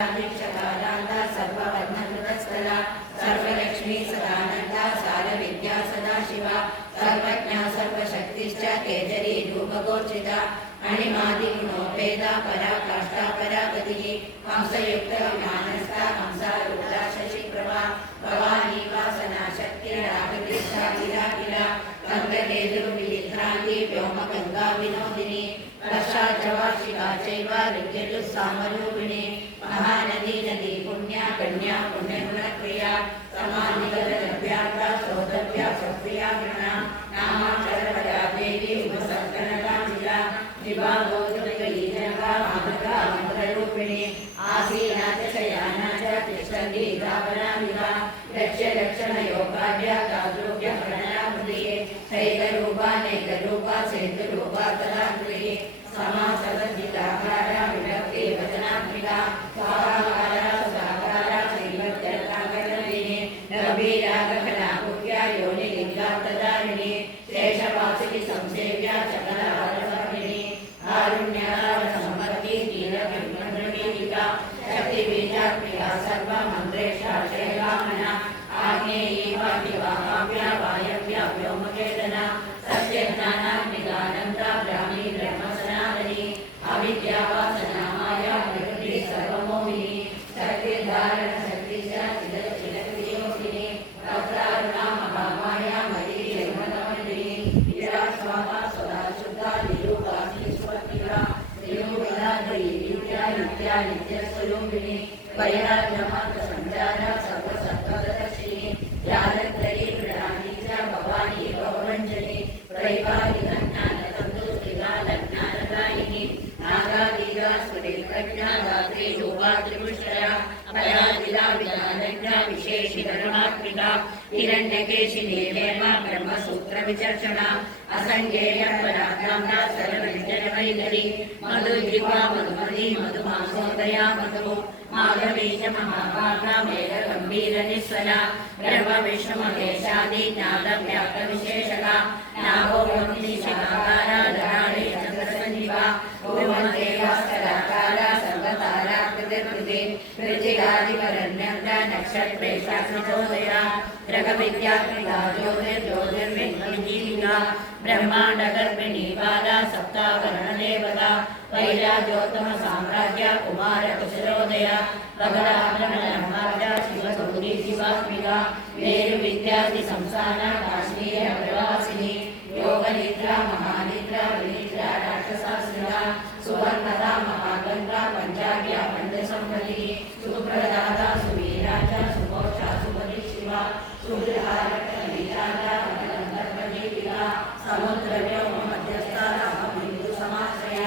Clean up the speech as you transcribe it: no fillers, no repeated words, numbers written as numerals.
दीक्षकारान्ता सर्ववर्णकृतस्थला सर्वलक्ष्मी सदानन्दा सारविद्या सदाशिवा सर्वज्ञा सर्वशक्तिश्च केजरी रूपगोर्चिता अणिमादिगुणोपेदा पराकाष्ठा परागतिः हंसयुक्तविमानस्था हंसारूढा शशिप्रभा भवानी वासना शक्तिरागतिष्ठा किला किला गङ्गकेतुर्विभ्रान्ति व्योमगङ्गा विनोदिनी वर्षाचवार्षिका चैव ऋग्यजुस्सामरूपिणी महानदी नदी पुण्या कन्या पुण्यगुणक्रिया समानिगतद्रव्यार्था सौदभ्या सप्रिया गणा नामाक्षरपदा देवी उपसर्गणकाञ्जिला विभागोदुर्गलीजनका मातृका मन्त्ररूपिणी आसीना च शयाना च तिष्ठन्ति धावनामिका लक्ष्यलक्षणयोगाढ्या तादृग्य प्रणयामृतिः सैकरूपा नैकरूपा सेतुरूपा तदामृतिः समासवद्धिताकारा विभक्ति वचनात्मिका स्वाहाकारा सुधाकारा श्रीमद्दत्ताकर्णिनी रविरागकलाकुट्या योनिलिङ्गात्तदारिणी शेषवासिकी संसेव्या चकलावरसर्पिणी आरुण्यारसम्पत्ति तीरब्रह्मद्रवीलिका शक्तिबीजात्मिका सर्वमन्त्रेशाशयकामना आग्नेयी वाग्यवाहाव्या वायव्या व्योमकेतना सत्यज्ञानात्मिकानन्दा ब्राह्मी ब्रह्मसनातनी अविद्यावासना माया प्रकृति सर्वमोहिनी शक्तिर्धारण शक्तिश्च चिदचिदक्रियोगिनी वक्रारुणा महामाया मयि जन्मतमर्दिनी विरा स्वाहा सदा शुद्धा निरूपा निष्पत्तिका निरूपिता द्वयीत्या नित्या नित्यस्वरूपिणी वैराग्यमार्गसञ्चारा सर्वसत्त्वदर्शिनी ज्ञानत्रयी प्रणाली च भवानी भवभञ्जनी त्रैकालिकज्ञानतन्तुस्थिता लज्ञानदायिनी नागादिगा स्फुटितप्रज्ञा धात्री रूपा त्रिपुष्करा परादिला विधानज्ञा विशेषिकरमात्मिका हिरण्यकेशिनी हेमा ब्रह्मसूत्रविचर्षणा असङ्ख्येय पराकाम्ना सर्वव्यञ्जनवैखरी मधुद्रिपा मधुमती मधुमासोदया मधु माधवीच महाभागा मेघगम्भीरनिस्वना ब्रह्मविष्णुमहेशादि ज्ञातव्याप्तविशेषका नाभोमनिशिखाकारा ललाटे चन्द्रसञ्जीवा भुवनदेवास्तराकारा सर्वताराकृतिर्कृति कृतिकादिवरण्यन्ता नक्षत्रेशाकृतोदया ग्रहविद्यात्मिका ज्योतिर्ज्योतिर्विघ्नविजीविका ब्रह्माण्डगर्भिणी बाला सप्तावरणदेवता वैराज्योत्तमसाम्राज्या कुमारकुशलोदया बगलाभरणमार्जा शिवगौरी शिवात्मिका मेरुविद्यादिसंस्थाना काश्मीरप्रवासिनी योगनिद्रा महानिद्रा विनिद्रा राक्षसास्त्रिका सुवर्णदा महागङ्गा पञ्चाज्ञा पञ्चसम्पत्तिः सुप्रदाता सुवीराजा सुमोक्षा सुपतिः शिवा सुगृहारक्षणविशाला समुद्रव्यो